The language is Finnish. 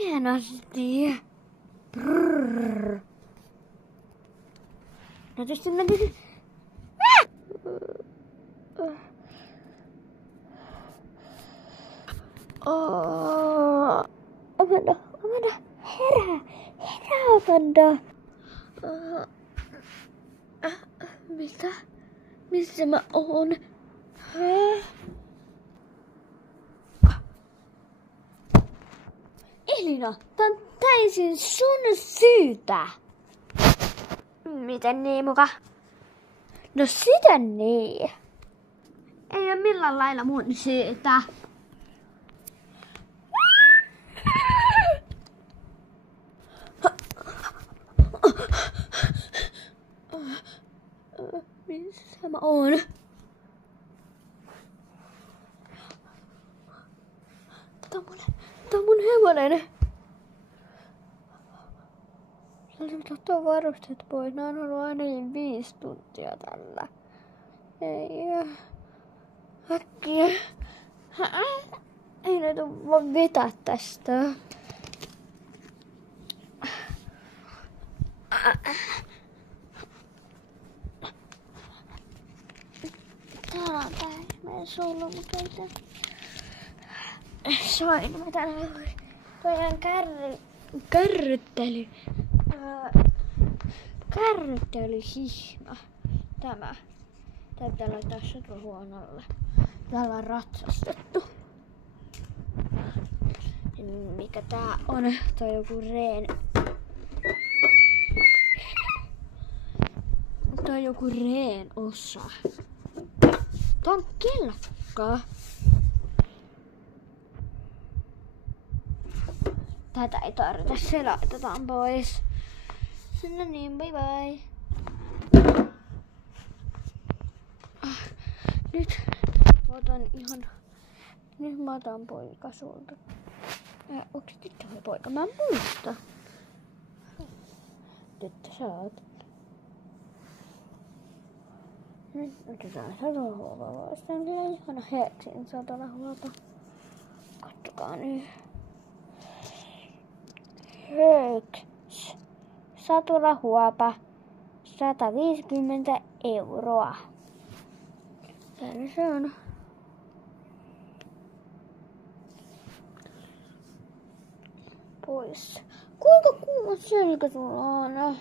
Hienosti. Brrrr. No tietysti mä tietysti... Amanda, herää, Amanda. Mitä? Missä mä oon? Elina, tää on täysin sun syytä. Miten niin muka? No sitä niin. Ei oo millään lailla mun syytä. Missä mä oon? Tää on mun hevonen. Sä ottaa varusteet pois. Nää on ollut ainakin 5 tuntia tällä. Ei. Äkkiä. Ei näitä vaan vetää tästä. Täällä on tää meidän solmukeita. Soin mä tänään toinen kärryttelyhihna. Tämä. Täytyy laittaa sotruhuonolle. Täällä on ratsastettu. Mikä tää on? Tää on joku reen. Tää on joku reen osa. Tää on kelkka. Tätä ei tarvita, se laitetaan pois. No niin, bye bye. Nyt mä otan poika sulta. Onks tyttö vai poika? Mä en muista. Tyttö sä oot. Nyt otetaan satorahuopa. Sitä on vielä ihana Heksin satorahuopa. Katsokaa nyt. Heks. Saturahuopa. 150 €. Täällä se on. Pois. Kuinka kuuma selkä sulla on?